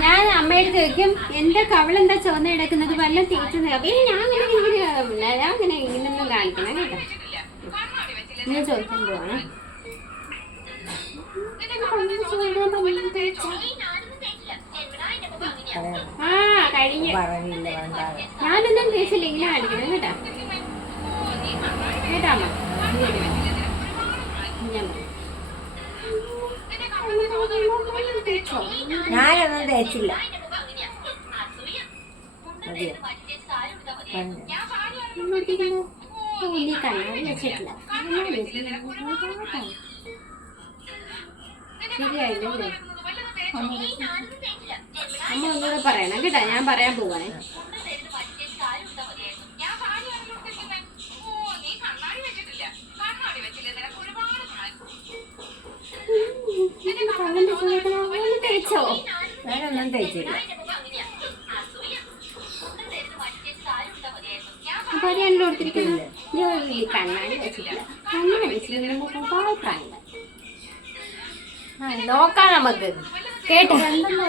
ഞാൻ അമ്മയോട് ചോദിക്കും എന്റെ കവളെന്താ ചുവന്ന് കിടക്കുന്നത് വല്ല തേച്ചത് അപ്പൊ ഞാൻ അങ്ങനെ ഇങ്ങനൊന്നും കാണിക്കണം കേട്ടോ. ഞാൻ ചോദിക്കാൻ പോവാണ്. ആ കഴിഞ്ഞ ഞാനൊന്നും തേച്ചില്ല ഇങ്ങനെ കാണിക്കണം കേട്ടാ കേട്ടാ അമ്മ. ഞാനൊന്നും തേച്ചില്ല. കണ്ണാടി വെച്ചിട്ടില്ല ശരിയായില്ലേ? അമ്മ ഒന്നുകൂടെ പറയണം കേട്ടാ. ഞാൻ പറയാൻ പോവാണേ. തേച്ചോ? ഞാനൊന്നും തേച്ചില്ല. പറയാനല്ലോ കൊടുത്തിരിക്കുന്നത്. കണ്ണാടി വെച്ചിട്ടില്ല. കണ്ണാടി വെച്ചിട്ടില്ല. നോക്കാം നമുക്ക് കേട്ടോ.